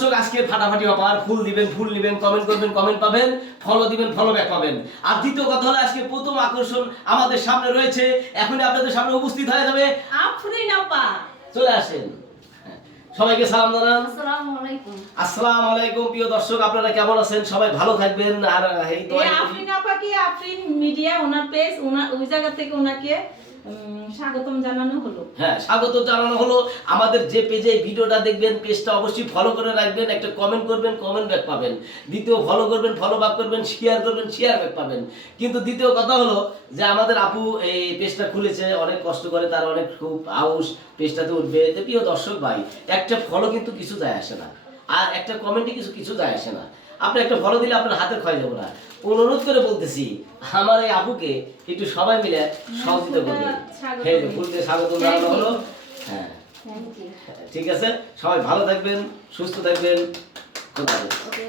দর্শক আজকে ফাটাফাটি অফার, ফুল দিবেন ফুল নেবেন, কমেন্ট করবেন কমেন্ট পাবেন, ফলো দিবেন ফলো ব্যাক পাবেন। আর দ্বিতীয় কথা হলো আজকে প্রথম আকর্ষণ আমাদের সামনে রয়েছে, এখনই আপনাদের সামনে উপস্থিত হয়ে যাবে আফরিন আপা। চলে আসেন। সবাইকে সালাম জানান। আসসালামু আলাইকুম। আসসালামু আলাইকুম। প্রিয় দর্শক আপনারা কেমন আছেন? সবাই ভালো থাকবেন। আর এই তো এই আফরিন আপা কি আফরিন মিডিয়া ওনার পেজ, ওনার ওই জায়গা থেকে ওনাকে স্বাগতম জানানো হলো। হ্যাঁ, স্বাগত জানানো হলো। আমাদের যে পেজে ভিডিওটা দেখবেন পেজটা অবশ্যই ফলো করে রাখবেন, একটা কমেন্ট করবেন কমেন্ট ব্যাক পাবেন, দ্বিতীয় ফলো করবেন ফলো ব্যাক করবেন, শেয়ার করবেন শেয়ার ব্যাক পাবেন। কিন্তু দ্বিতীয় কথা হলো যে আমাদের আপু এই পেজটা খুলেছে, অনেক কষ্ট করে, তার অনেক খুব আউস পেজটাতে উঠবে। তো প্রিয় দর্শক ভাই, একটা ফলো কিন্তু কিছু যায় আসে না, আর একটা কমেন্টে কিছু যায় আসে না। আপনি একটা ফলো দিলে আপনার হাতে ক্ষয় যাবো না। অনুরোধ করে বলতেছি আমার এই আপুকে একটু সবাই মিলে সহযোগিতা করবেন। হ্যাঁ, ফুল দিয়ে স্বাগত জানানো হলো। হ্যাঁ, থ্যাংক ইউ। ঠিক আছে, সবাই ভালো থাকবেন, সুস্থ থাকবেন। খোদা হাফেজ। ওকে।